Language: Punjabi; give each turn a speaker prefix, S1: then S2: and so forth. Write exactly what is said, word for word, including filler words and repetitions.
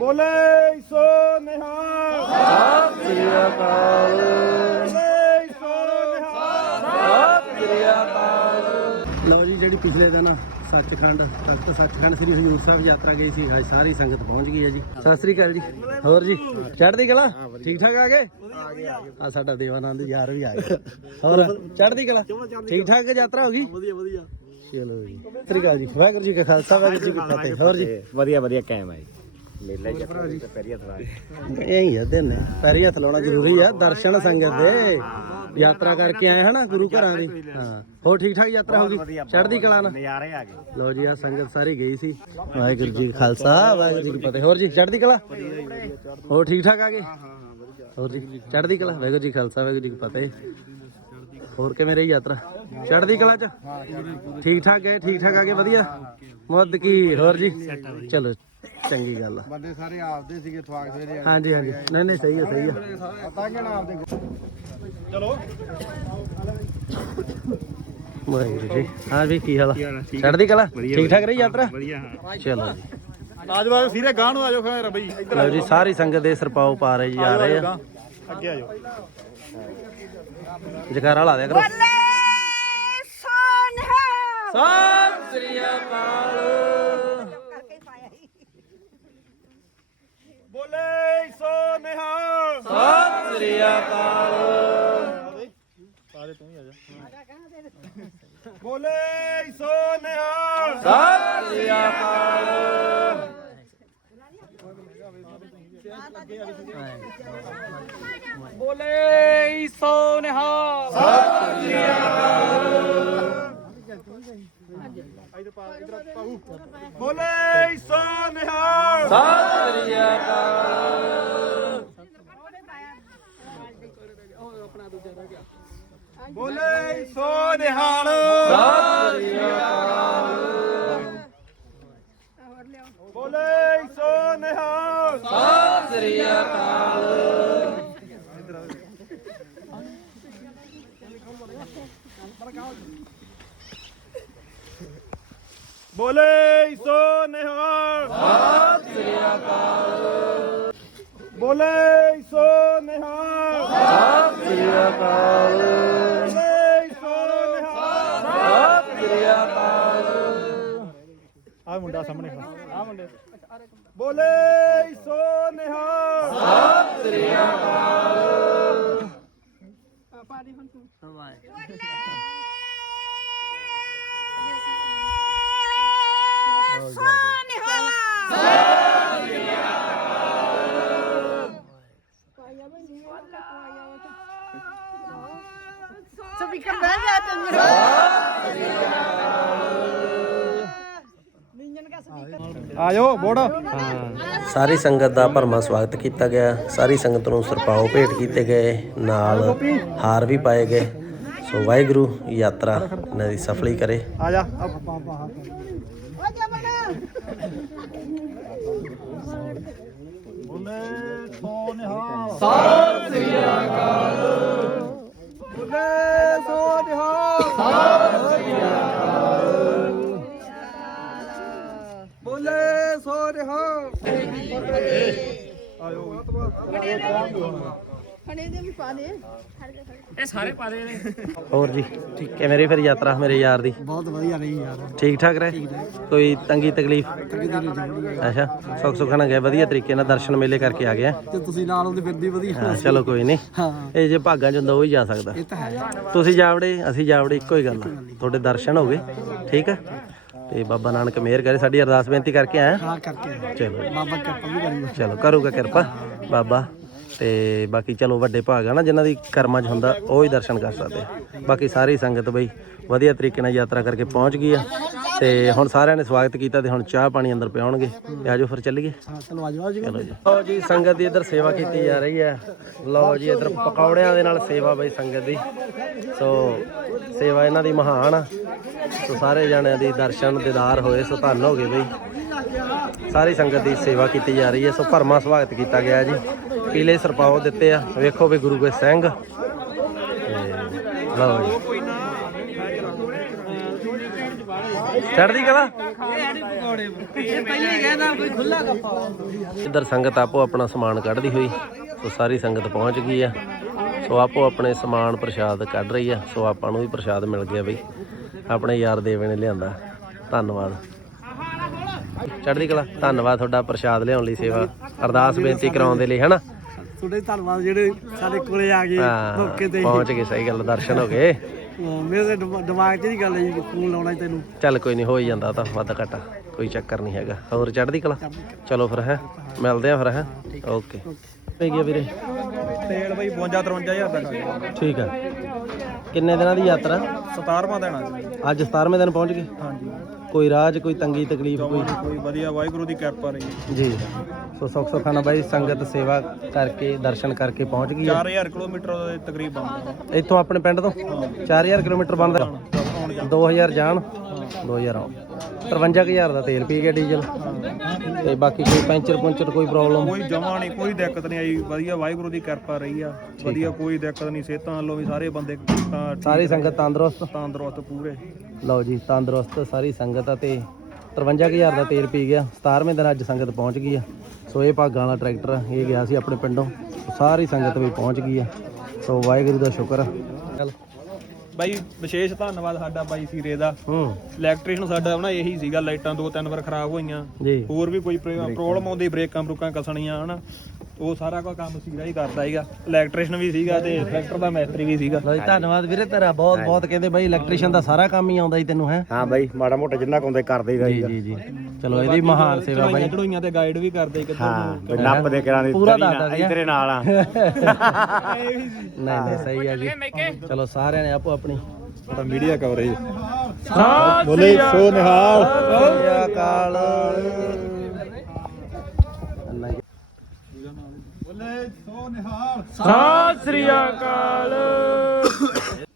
S1: ਬੋਲੇ ਸੋ ਨਿਹਾਲ
S2: ਸਤਿ ਸ੍ਰੀ ਅਕਾਲ।
S1: ਬੋਲੇ ਸੋ ਨਿਹਾਲ
S2: ਸਤਿ ਸ੍ਰੀ ਅਕਾਲ। ਲਓ ਜੀ, ਜਿਹੜੀ ਪਿਛਲੇ ਦਿਨ ਸੱਚਖੰਡ ਤਖਤ ਸੱਚਖੰਡ ਸ੍ਰੀ ਹਜ਼ੂਰ ਸਾਹਿਬ ਯਾਤਰਾ ਗਈ ਸੀ, ਅੱਜ ਸਾਰੀ ਸੰਗਤ ਪਹੁੰਚ ਗਈ ਹੈ ਜੀ। ਸਤਿ ਸ੍ਰੀ ਅਕਾਲ ਜੀ। ਹੋਰ ਜੀ ਚੜ੍ਹਦੀ ਕਲਾ, ਠੀਕ ਠਾਕ ਆ ਗਏ? ਆ ਸਾਡਾ ਦੇਵਾਨੰਦ ਯਾਰ ਵੀ ਆ ਗਿਆ। ਹੋਰ ਚੜ੍ਹਦੀ ਕਲਾ, ਠੀਕ ਠਾਕ ਯਾਤਰਾ ਹੋ ਗਈ? ਵਧੀਆ ਵਧੀਆ। ਚਲੋ ਜੀ, ਸਤਿ ਸ੍ਰੀ ਅਕਾਲ ਜੀ। ਵਾਹਿਗੁਰੂ ਜੀ ਕਾ ਖਾਲਸਾ, ਵਾਹਿਗੁਰੂ ਜੀ ਕੀ ਫਤਿਹ। ਹੋਰ ਜੀ
S3: ਵਧੀਆ ਵਧੀਆ ਕਾਇਮ ਹੈ ਮੇਲਾ ਯਾਤਰਾ ਜੀ। ਪੈਰੀ ਹੱਥ ਲਾ
S2: ਇਹ ਹੀ ਆ ਦਿਨ, ਪੈਰੀ ਹੱਥ ਲਾਉਣਾ ਜ਼ਰੂਰੀ ਆ। ਦਰਸ਼ਨ ਸੰਗਤ ਦੇ ਯਾਤਰਾ ਕਰਕੇ ਆਏ ਹਨਾ ਗੁਰੂ ਘਰਾਂ ਦੀ। ਹਾਂ, ਹੋਰ ਠੀਕ ਠਾਕ ਯਾਤਰਾ ਹੋ ਗਈ? ਚੜ੍ਹਦੀ ਕਲਾ ਨਾਲ
S3: ਨਜ਼ਾਰੇ ਆ ਗਏ।
S2: ਲੋ ਜੀ, ਆ ਸੰਗਤ ਸਾਰੀ ਗਈ ਸੀ। ਵਾਹਿਗੁਰੂ ਜੀ ਕਾ ਖਾਲਸਾ, ਵਾਹਿਗੁਰੂ ਜੀ ਕੀ ਫਤਿਹ। ਹੋਰ ਜੀ ਚੜ੍ਹਦੀ ਕਲਾ, ਹੋਰ ਠੀਕ ਠਾਕ ਆ ਗਏ? ਹੋਰ ਜੀ ਚੜ੍ਹਦੀ ਕਲਾ, ਵਾਹਿਗੁਰੂ ਜੀ ਕਾ ਖਾਲਸਾ, ਵਾਹਿਗੁਰੂ ਜੀ ਕੀ ਫਤਿਹ। ਹੋਰ ਕਿਵੇਂ ਰਹੀ ਯਾਤਰਾ? ਚੜ੍ਹਦੀ ਕਲਾ ਚ ਠੀਕ ਠਾਕ ਗਏ? ਠੀਕ ਠਾਕ ਆ ਗਏ? ਵਧੀਆ ਮੁੱਦ ਕੀ? ਹੋਰ ਜੀ ਚਲੋ ਚੰਗੀ ਗੱਲ ਆ।
S1: ਬੰਦੇ ਸਾਰੇ ਆਪਦੇ ਸੀਗੇ ਥਵਾਕ ਸਵੇਰੇ।
S2: ਹਾਂਜੀ ਹਾਂਜੀ, ਨਹੀਂ ਨਹੀਂ ਸਹੀ ਆ ਸਹੀ ਆ।
S1: ਪਤਾ ਕਿ ਨਾ ਆਪਦੇ ਚਲੋ
S2: ਵਾਹਿਗੁਰੂ ਜੀ। ਹਾਂ ਵੀ ਕੀ ਹਾਲ ਆ? ਚੜ੍ਹਦੀ ਕਲਾ, ਠੀਕ ਠਾਕ ਰਹੀ ਯਾਤਰਾ? ਚਲੋ ਜੀ,
S1: ਆਜੋ ਆਜੋ ਸੀਰੇ ਗਾਂ ਨੂੰ ਆਜੋ ਖੈਰ ਬਈ।
S2: ਲਓ ਜੀ, ਸਾਰੀ ਸੰਗਤ ਦੇ ਸਰਪਾਉ ਪਾ ਰਹੇ ਜੀ, ਆ ਰਹੇ ਆ।
S1: ਅੱਗੇ ਆਜੋ।
S2: ਜਕਾਰਾ ਲਾ ਦਿਆ ਕਰੋ।
S4: ਬੋਲੇ ਸੋ ਨਿਹਾਲ।
S2: ਸਤਿ ਸ੍ਰੀ ਅਕਾਲ।
S4: ਕਰਕੇ ਪਾਇਆ ਸੀ।
S1: ਬੋਲੇ ਸੋ ਨਿਹਾਲ।
S2: ਸਤਿ ਸ੍ਰੀ ਅਕਾਲ।
S1: ਸਾਰੇ ਤੂੰ ਹੀ ਆ ਜਾ। ਬੋਲੇ ਸੋ ਨਿਹਾਲ।
S2: ਸਤਿ ਸ੍ਰੀ ਅਕਾਲ।
S3: ਬੋਲੇ ਸੋ ਨਿਹਾਲ।
S2: ਸਤਿ ਸ੍ਰੀ ਅਕਾਲ।
S1: ਬੋਲੇ ਸੋ ਨਿਹਾਲ।
S2: ਸਤਿ ਸ੍ਰੀ ਅਕਾਲ।
S1: ਬੋਲੇ ਸੋ ਨਿਹਾਲ।
S2: ਸਤਿ ਸ੍ਰੀ ਅਕਾਲ।
S1: ਬੋਲੇ ਸੋ ਨਿਹਾਲ।
S2: ਸਤਿ ਸ੍ਰੀ ਅਕਾਲ।
S1: ਬੋਲੇ ਸੋ ਨਿਹਾਲ।
S2: ਸਤਿ ਸ੍ਰੀ ਅਕਾਲ।
S1: ਬੋਲੇ ਸੋ ਨਿਹਾਲ।
S2: ਸਤਿ ਸ੍ਰੀ ਅਕਾਲ।
S1: ਬੋਲੇ ਸੋ ਨਿਹਾਲ।
S2: ਸਤਿ ਸ੍ਰੀ ਅਕਾਲ।
S1: ਆ ਮੁੰਡਾ ਸਾਹਮਣੇ ਆ ਮੁੰਡੇ। ਬੋਲੇ ਸੋ ਨਿਹਾਲ।
S2: ਸਤਿ ਸ੍ਰੀ ਅਕਾਲ।
S4: ਸੋ ਨਿਹਾਲ। ਸਪੀਕਰ ਬਹਿ ਗਿਆ ਤੈਨੂੰ।
S1: ਆਜੋ ਬੋੜ।
S2: ਸਾਰੀ ਸੰਗਤ ਦਾ ਭਰਮਾ ਸਵਾਗਤ ਕੀਤਾ ਗਿਆ। ਸਾਰੀ ਸੰਗਤ ਨੂੰ ਸਰਪਾਉ ਭੇਟ ਕੀਤੇ ਗਏ, ਨਾਲ ਹਾਰ ਵੀ ਪਾਏ ਗਏ। ਸੋ ਵਾਹਿਗੁਰੂ ਯਾਤਰਾ ਇਹਨਾਂ ਦੀ ਸਫਲੀ ਕਰੇ।
S1: ਆ ਜਾ। ਬੋਲੇ ਸੋ ਨਿਹਾਲ। ਸਤਿ ਸ੍ਰੀ ਅਕਾਲ। ਬੋਲੇ ਸੋ ਨਿਹਾਲ। ਸਤਿ ਸ੍ਰੀ ਅਕਾਲ। ਬੋਲੇ ਸੋ ਨਿਹਾਲ। ਆਜੋ।
S4: ਖੜੇ ਦੇ ਵੀ ਪਾ ਦੇ।
S3: ਇਹ ਸਾਰੇ ਪਾ ਦੇ ਨੇ।
S2: ਹੋਰ ਜੀ ਕਿਵੇਂ ਰਹੀ ਫਿਰ ਯਾਤਰਾ ਮੇਰੇ ਯਾਰ ਦੀ?
S1: ਬਹੁਤ ਵਧੀਆ ਰਹੀ ਯਾਰ।
S2: ਠੀਕ ਠਾਕ ਰਹੇ? ਕੋਈ ਤੰਗੀ ਤਕਲੀਫ? ਅੱਛਾ, ਸੁੱਖ ਸੁਖਣਾ ਗਏ, ਵਧੀਆ ਤਰੀਕੇ ਨਾਲ ਦਰਸ਼ਨ ਮੇਲੇ ਕਰਕੇ ਆ ਗਏ।
S1: ਤੇ ਤੁਸੀਂ ਨਾਲ ਉਹਦੇ ਫਿਰਦੀ ਵਧੀਆ।
S2: ਹਾਂ ਚਲੋ ਕੋਈ ਨਹੀਂ, ਇਹ ਜੇ ਭਾਗਾਂ ਚ ਹੁੰਦਾ ਉਹ ਹੀ ਜਾ ਸਕਦਾ।
S1: ਇਹ ਤਾਂ ਹੈ।
S2: ਤੁਸੀਂ ਜਾਵੜੇ ਅਸੀਂ ਜਾਵੜੇ, ਇੱਕੋ ਹੀ ਗੱਲ ਆ। ਤੁਹਾਡੇ ਦਰਸ਼ਨ ਹੋ ਗਏ, ਠੀਕ ਆ। ਤੇ ਬਾਬਾ ਨਾਨਕ ਮਿਹਰ ਕਰੇ। ਸਾਡੀ ਅਰਦਾਸ ਬੇਨਤੀ ਕਰਕੇ ਆਇਆ।
S1: ਹਾਂ ਕਰਕੇ
S2: ਚਲੋ
S1: ਬਾਬਾ ਕਿਰਪਾ ਵੀ ਕਰੀ।
S2: ਚਲੋ ਕਰੂਗਾ ਕਿਰਪਾ ਬਾਬਾ। ਤੇ ਬਾਕੀ ਚਲੋ ਵੱਡੇ ਭਾਗ ਆ ਨਾ ਜਿਨ੍ਹਾਂ ਦੀ ਕਰਮਾਂ 'ਚ ਹੁੰਦਾ, ਉਹ ਹੀ ਦਰਸ਼ਨ ਕਰ ਸਕਦੇ। ਬਾਕੀ ਸਾਰੀ ਸੰਗਤ ਬਈ ਵਧੀਆ ਤਰੀਕੇ ਨਾਲ ਯਾਤਰਾ ਕਰਕੇ ਪਹੁੰਚ ਗਈ ਆ। ਤੇ ਹੁਣ ਸਾਰਿਆਂ ਨੇ ਸਵਾਗਤ ਕੀਤਾ ਤੇ ਹੁਣ ਚਾਹ ਪਾਣੀ ਅੰਦਰ ਪਿਆਉਣਗੇ। ਤੇ ਆਜੋ ਫਿਰ ਚੱਲੀਏ।
S1: ਚਲੋ ਆਜੋ ਆਜੋ।
S2: ਚਲੋ ਜੀ, ਲਓ ਜੀ ਸੰਗਤ ਦੀ ਇੱਧਰ ਸੇਵਾ ਕੀਤੀ ਜਾ ਰਹੀ ਹੈ। ਲਓ ਜੀ ਇੱਧਰ ਪਕੌੜਿਆਂ ਦੇ ਨਾਲ ਸੇਵਾ ਬਈ ਸੰਗਤ ਦੀ। ਸੋ ਸੇਵਾ ਇਹਨਾਂ ਦੀ ਮਹਾਨ ਆ। ਸੋ ਸਾਰੇ ਜਣਿਆਂ ਦੀ ਦਰਸ਼ਨ ਦੀਦਾਰ ਹੋਏ, ਸੋ ਧੰਨ ਹੋ ਗਏ ਬਈ। ਸਾਰੀ ਸੰਗਤ ਦੀ ਸੇਵਾ ਕੀਤੀ ਜਾ ਰਹੀ ਹੈ। ਸੋ ਭਰਮਾ ਸਵਾਗਤ ਕੀਤਾ ਗਿਆ ਜੀ। ਪੀਲੇ ਸਰਪਾਓ ਦਿੱਤੇ ਆ, ਵੇਖੋ ਵੀ ਗੁਰੂ ਕੇ ਸਿੰਘ। ਲਓ ਜੀ ਚੜ੍ਹਦੀ ਕਲਾ ਇਹ ਪਹਿਲੇ ਕਹਿੰਦਾ ਕੋਈ ਖੁੱਲਾ ਗੱਫਾ। ਇੱਧਰ ਸੰਗਤ ਆਪੋ ਆਪਣਾ ਸਮਾਨ ਕੱਢਦੀ ਹੋਈ, ਸੋ ਸਾਰੀ ਸੰਗਤ ਪਹੁੰਚ ਗਈ ਆ। ਸੋ ਆਪੋ ਆਪਣੇ ਸਮਾਨ ਪ੍ਰਸ਼ਾਦ ਕੱਢ ਰਹੀ ਆ। ਸੋ ਆਪਾਂ ਨੂੰ ਵੀ ਪ੍ਰਸ਼ਾਦ ਮਿਲ ਗਿਆ ਬਈ, ਆਪਣੇ ਯਾਰ ਦੇਵੇ ਨੇ ਲਿਆਂਦਾ। ਧੰਨਵਾਦ ਚੜ੍ਹਦੀ ਕਲਾ, ਧੰਨਵਾਦ ਤੁਹਾਡਾ ਪ੍ਰਸ਼ਾਦ ਲਿਆਉਣ ਲਈ, ਸੇਵਾ ਅਰਦਾਸ ਬੇਨਤੀ ਕਰਾਉਣ ਦੇ ਲਈ ਹਨਾ।
S1: ਤੁਹਾਡੇ ਧੰਨਵਾਦ ਜਿਹੜੇ ਸਾਡੇ ਕੋਲੇ ਆ ਗਏ ਮੌਕੇ ਤੇ
S2: ਪਹੁੰਚ ਗਏ। ਸਹੀ ਗੱਲ, ਦਰਸ਼ਨ ਹੋ ਗਏ।
S1: ਮੇਰੇ ਦਿਮਾਗ 'ਚ ਨਹੀਂ ਗੱਲ ਆਈ ਫੋਨ ਲਾਉਣਾ ਤੈਨੂੰ।
S2: ਚੱਲ ਕੋਈ ਨਹੀਂ, ਹੋ ਹੀ ਜਾਂਦਾ ਤਾਂ ਵਾਧਾ ਘਾਟਾ, ਕੋਈ ਚੱਕਰ ਨਹੀਂ ਹੈਗਾ। ਹੋਰ ਚੜ੍ਹਦੀ ਕਲਾ, ਚਲੋ ਫਿਰ ਹੈ ਮਿਲਦੇ ਆ ਫਿਰ ਹੈ। ਓਕੇ ਪੈ ਗਿਆ ਵੀਰੇ
S1: ਤੇਲ ਬਈ ਬਵੰਜਾ ਤਰਵੰਜਾ ਹਜ਼ਾਰ ਦਾ
S2: ਠੀਕ ਆ। ਕਿੰਨੇ ਦਿਨਾਂ ਦੀ ਯਾਤਰਾ?
S1: ਸਤਾਰਵਾਂ ਦੇਣਾ
S2: ਅੱਜ ਸਤਾਰਵੇਂ ਦਿਨ ਪਹੁੰਚ ਗਏ।
S1: ਹਾਂਜੀ
S2: ਕੋਈ ਰਾਹ 'ਚ ਕੋਈ ਤੰਗੀ ਤਕਲੀਫ ਕੋਈ?
S1: ਕੋਈ ਵਧੀਆ, ਵਾਹਿਗੁਰੂ ਦੀ ਕਿਰਪਾ ਰਹੀ
S2: ਜੀ। ਸੋ ਸੁੱਖ ਸੁਖਾਨਾ ਬਾਈ, ਸੰਗਤ ਸੇਵਾ ਕਰਕੇ ਦਰਸ਼ਨ ਕਰਕੇ ਪਹੁੰਚ ਗਈ ਆ।
S1: ਚਾਰ ਹਜ਼ਾਰ ਕਿਲੋਮੀਟਰ ਦੇ ਤਕਰੀਬਨ
S2: ਇੱਥੋਂ ਆਪਣੇ ਪਿੰਡ ਤੋਂ ਚਾਰ ਹਜ਼ਾਰ ਕਿਲੋਮੀਟਰ ਬਣਦਾ। ਦੋ ਹਜ਼ਾਰ ਜਾਣ, ਦੋ ਹਜ਼ਾਰ ਆਉਣ, ਤਰਵੰਜਾ ਕੁ ਹਜ਼ਾਰ ਦਾ ਤੇਲ ਪੀ ਗਿਆ ਡੀਜ਼ਲ। ਤੇ ਬਾਕੀ ਕੋਈ ਪੈਂਚਰ ਪੁੰਚਰ ਕੋਈ ਪ੍ਰੋਬਲਮ?
S1: ਕੋਈ ਜਮਾ ਨਹੀਂ, ਕੋਈ ਦਿੱਕਤ ਨਹੀਂ ਆਈ। ਵਧੀਆ ਵਾਹਿਗੁਰੂ ਦੀ ਕਿਰਪਾ ਰਹੀ ਆ। ਵਧੀਆ ਕੋਈ ਦਿੱਕਤ ਨਹੀਂ। ਸਿਹਤਾਂ ਵੱਲੋਂ ਵੀ ਸਾਰੇ ਬੰਦੇ ਤਾਂ
S2: ਸਾਰੀ ਸੰਗਤ ਤੰਦਰੁਸਤ
S1: ਤੰਦਰੁਸਤ ਪੂਰੇ।
S2: ਲਓ ਜੀ, ਤੰਦਰੁਸਤ ਸਾਰੀ ਸੰਗਤ ਆ। ਤੇ ਤਰਵੰਜਾ ਕੁ ਹਜ਼ਾਰ ਦਾ ਤੇਲ ਪੀ ਗਿਆ। ਸਤਾਰਵੇਂ ਦਿਨ ਅੱਜ ਸੰਗਤ ਪਹੁੰਚ ਗਈ ਆ। ਸੋ ਇਹ ਭਾਗਾਂ ਵਾਲਾ ਟਰੈਕਟਰ ਆ, ਇਹ ਗਿਆ ਸੀ ਆਪਣੇ ਪਿੰਡੋਂ। ਸਾਰੀ ਸੰਗਤ ਵੀ ਪਹੁੰਚ ਗਈ ਆ। ਸੋ ਵਾਹਿਗੁਰੂ ਦਾ ਸ਼ੁਕਰ ਆ। ਚੱਲ
S1: ਬਾਈ ਵਿਸ਼ੇਸ਼ ਧੰਨਵਾਦ ਸਾਡਾ ਬਾਈ ਸੀਰੇ ਦਾ।
S2: ਹੂੰ
S1: ਇਲੈਕਟ੍ਰੀਸ਼ਨ ਸਾਡਾ ਨਾ ਇਹੀ ਸੀਗਾ। ਲਾਈਟਾਂ ਦੋ ਤਿੰਨ ਵਾਰ ਖਰਾਬ ਹੋਈਆਂ,
S2: ਜੀ।
S1: ਹੋਰ ਵੀ ਕੋਈ ਪ੍ਰੋਬਲਮ ਆਉਂਦੀ, ਬ੍ਰੇਕਾਂ ਬਰੂਕਾਂ ਕਸਣੀਆਂ ਹਨਾ, ਉਹ ਸਾਰਾ ਕੁਝ ਕੰਮ ਸੀਰਾ ਹੀ ਕਰਦਾ ਸੀਗਾ। ਇਲੈਕਟ੍ਰੀਸ਼ਨ ਵੀ ਸੀਗਾ ਤੇ ਟਰੈਕਟਰ ਦਾ ਮੈਸਤਰੀ ਵੀ ਸੀਗਾ।
S2: ਲਓ ਜੀ, ਧੰਨਵਾਦ ਵੀਰੇ ਤੇਰਾ ਬਹੁਤ ਬਹੁਤ। ਕਹਿੰਦੇ ਬਾਈ ਇਲੈਕਟ੍ਰੀਸ਼ੀਅਨ ਦਾ ਸਾਰਾ ਕੰਮ ਹੀ ਆਉਂਦਾ ਜੀ ਤੈਨੂੰ ਹੈ?
S3: ਹਾਂ ਬਾਈ, ਮਾੜਾ ਮੋਟਾ ਜਿੰਨਾ ਕੁੰਦੇ ਕਰਦੇ
S2: ਜੀ
S3: ਰਹੀ
S2: ਜੀ ਜੀ ਚਲੋ, ਇਹਦੀ ਮਹਾਨ ਸੇਵਾ ਬਾਈ।
S1: ਚੜੋਈਆਂ ਤੇ ਗਾਈਡ ਵੀ ਕਰਦੇ ਕਿੱਧਰ
S3: ਹਾਂ
S1: ਨੂੰ।
S3: ਬਈ ਨੱਪ ਦੇ ਕਰਾਂ ਦੀ
S2: ਪੂਰਾ ਦੱਸਦਾ ਸੀਗਾ।
S3: ਤੇਰੇ ਨਾਲ ਆ।
S2: ਨਹੀਂ ਨਹੀਂ ਸਹੀ ਆ ਜੀ। ਚਲੋ ਸਾਰਿਆਂ ਨੇ ਆਪੋ ਆਪਣੀ
S1: ਮੀਡੀਆ ਕਵਰੇਜ
S2: ਬੋਲੇ
S1: ਸੋ ਨਿਹਾਲ।
S2: ਸਤਿ ਸ੍ਰੀ ਅਕਾਲ।
S1: ਸੋ ਨਿਹਾਲ। ਸਤਿ ਸ੍ਰੀ ਅਕਾਲ।